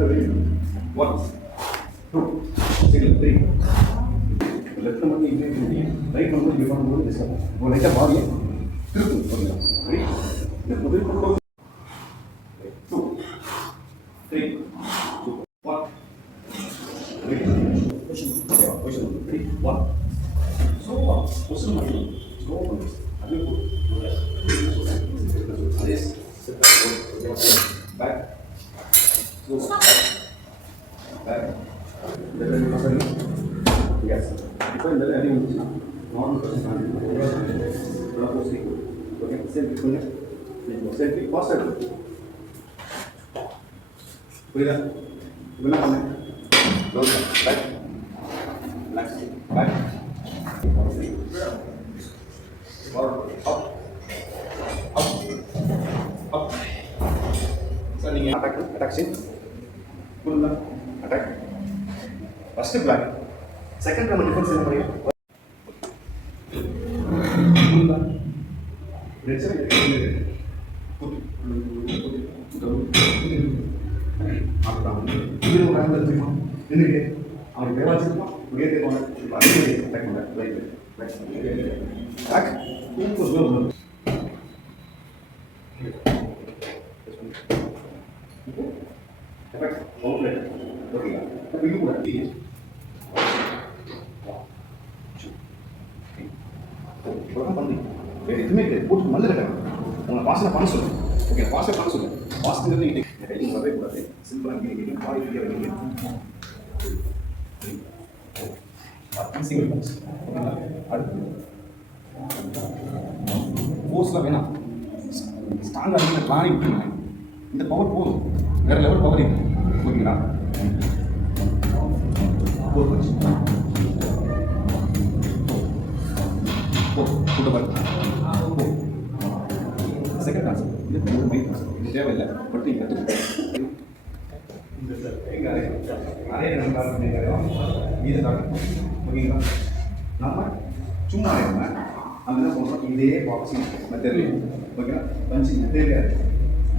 One two single three left மட்டும் இங்கே முடியும் ரைட் மட்டும் இங்கே பண்ணும்போது டிஸ்டர்ப் ஆகும் லைட்டாக பாடியை திருப்பு பண்ணுங்க ரெடி திருப்பு திருப்பு two three one ready position ஓகேவா பொசிஷன் ரெடி ஒன் ஸ்லோவா பொசிஷன் மட்டும் ஸ்லோவா பண்ணுங்க அதுவே போதும் அதே பேக் புரியுதா இப்போ என்ன பண்ணு பேக் பேக் நீங்கள் அட்டாக் அட்டாக் சீன் ஃபுல்லாக அட்டாக் ஃபஸ்ட்டு பிளாக் செகண்ட் நம்ம டிஃபரன்ஸ் என்ன பண்ணீங்க ரெட் சைடு அப்புறம் இது ஒரு ஆங்கிள் தெரியுமா நின்றுட்டு அவனுக்கு பேர் வச்சிருப்பான். இப்படியே தெரியுமா இப்போ அதே அட்டாக் பண்ண ரைட் பேக் தூக்கு எஃபெக்ட் அவுட்லெட் ஓகேங்களா இப்போ இது கூட இப்போதான் பண்ணி வேறு எதுவுமே கிடையாது போட்டு மல்லு உங்களை வாசனை பண்ண சொல்லு. ஓகே வாசனை பண்ண சொல்லு. வாசனை கையில் வரவே கூடாது. சிம்பிளாக இங்கே இங்கே பாடி ஃப்ரீயாக வைங்க சிங்கிள் பாக்ஸ் அடுத்து. வேணாம். ஸ்ட்ராங்காக இருந்த பிளானிங் இந்த பவர் போதும். வேற லெவல் பவர் இருக்கு ஓகேங்களா செகண்ட் கான்செப்ட் இது ஒரு மைண்ட் கான்செப்ட் இது தேவையில்லை பட் நீங்கள் கற்றுக்கணும் நிறைய இது ஓகேங்களா நம்ம சும்மா நம்ம என்ன பண்ணுறோம் இதே பாக்ஸிங் மெத்தேரியல் ஓகேங்களா பஞ்சிங் மெத்தேரியல்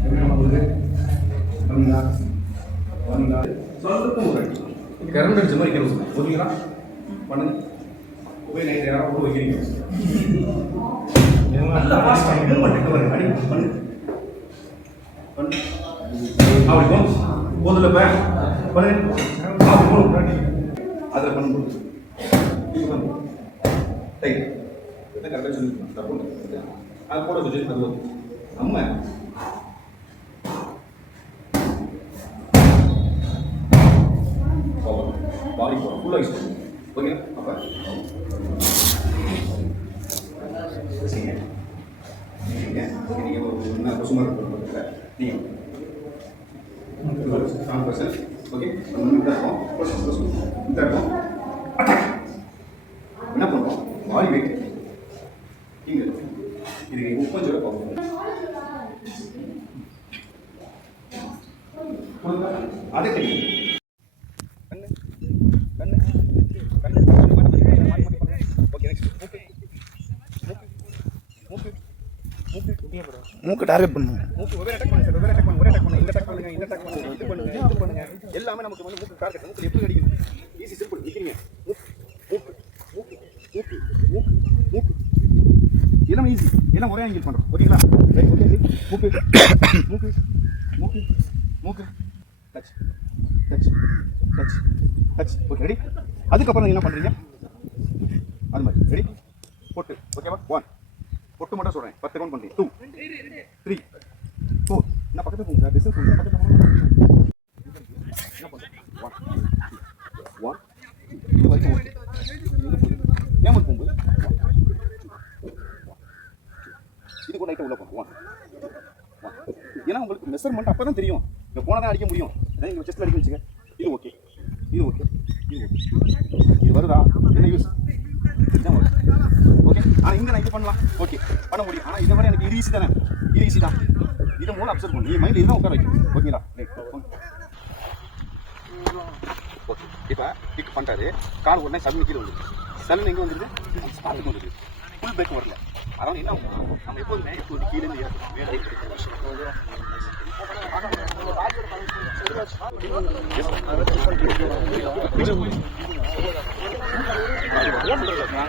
எப்படி பண்ணுறது பண்ணீங்களா சொல்லுக்கும் ஒரு கரண்ட் அடிச்ச மாதிரி வைக்கணும் ஓகேங்களா பண்ணுங்க. போய் நைட் யாராவது கூட வைக்கிறீங்க நல்லா ஆ இன்னும் மட்டும் பாருங்க. அடி பண்ணு பண்ணு அப்படி போ. போதுல பே பண்ணு அப்படி போ. அதில் பண்ணு இது பண்ணு. ரைட் என்ன கரெக்டாக சொல்லி தப்பு இல்லை. அது கூட சொல்லி தருவோம் நம்ம ஃபுல்லாக யூஸ் பண்ணுவோம் ஓகே அப்போ நீங்கள் ஒரு இருக்கிற நீங்கள் செவன் பர்சன்ட் ஓகே இந்த இருக்கும் ப்ரொசஸ் ப்ரொசஸ் இந்த இருக்கும் என்ன பண்ணுறோம் பாடி வெயிட் இங்கே இது முப்பது ரூபா பார்ப்போம் அதை தெரியும் கண்ணு கண்ணு கண்ணு ஓகே நெக்ஸ்ட் மூக்கு மூக்கு மூக்கு டார்கெட் பண்ணுங்க மூக்கு ஒரே அட்டாக் பண்ணுங்க சார் ஒரே அட்டாக் பண்ணுங்க ஒரே அட்டாக் பண்ணுங்க இந்த அட்டாக் பண்ணுங்க இந்த அட்டாக் பண்ணுங்க இது பண்ணுங்க இது பண்ணுங்க. எல்லாமே நமக்கு வந்து மூக்கு டார்கெட் மூக்கு எப்படி அடிக்கும் ஈஸி சிம்பிள் நிக்கிறீங்க மூக்கு மூக்கு மூக்கு மூக்கு மூக்கு எல்லாம் ஈஸி எல்லாம் ஒரே ஆங்கிள் பண்ணுறோம் ஓகேங்களா? ரைட் ஓகே மூக்கு மூக்கு மூக்கு மூக்கு. Touch touch touch touch okay ready அதுக்கப்புறம் என்ன பண்ணுறீங்க அது மாதிரி. ரெடி போட்டு ஓகேவா ஒன் பொட்டு மட்டும் சொல்றேன். பத்து கவுண்ட் பண்ணி. டூ த்ரீ ஃபோர் என்ன பக்கத்துல போங்க சார்? டிஸ்டன்ஸ் போங்க பக்கத்துல ஒன் இது வரைக்கும் ஓகே ஏமல் போகும்போது. இது கூட லைட்டாக உள்ள போகும் ஒன் ஏன்னா உங்களுக்கு மெஷர்மெண்ட் அப்போ தான் தெரியும். இங்கே போனால் தான் அடிக்க முடியும். அதான் இங்கே செஸ்ட்டில் அடிக்க வச்சுக்க இது ஓகே இது ஓகே இது ஓகே இது வருதா? என்ன யூஸ் ஓகே ஆனால் இங்கே நான் இது பண்ணலாம். ஓகே பண்ண முடியும். ஆனால் இதை விட எனக்கு இது ஈஸி தானே? இது ஈஸி தான். இதை மூலம் அப்சர்வ் பண்ணும் மைண்ட் இதுதான் உட்கார வைக்கும். ஓகேங்களா ஓகே இப்போ பிக் பண்ணுறாரு கால் உடனே சன் கீழே வந்துருக்கு சன் எங்கே வந்துருது? ஸ்பாட்டுக்கு வந்துருக்கு ஃபுல் பேக் வரல. அதாவது என்ன நம்ம எப்போதுமே எப்போது கீழே இருந்து இறக்கணும் மேலே இருந்து இறக்கணும்.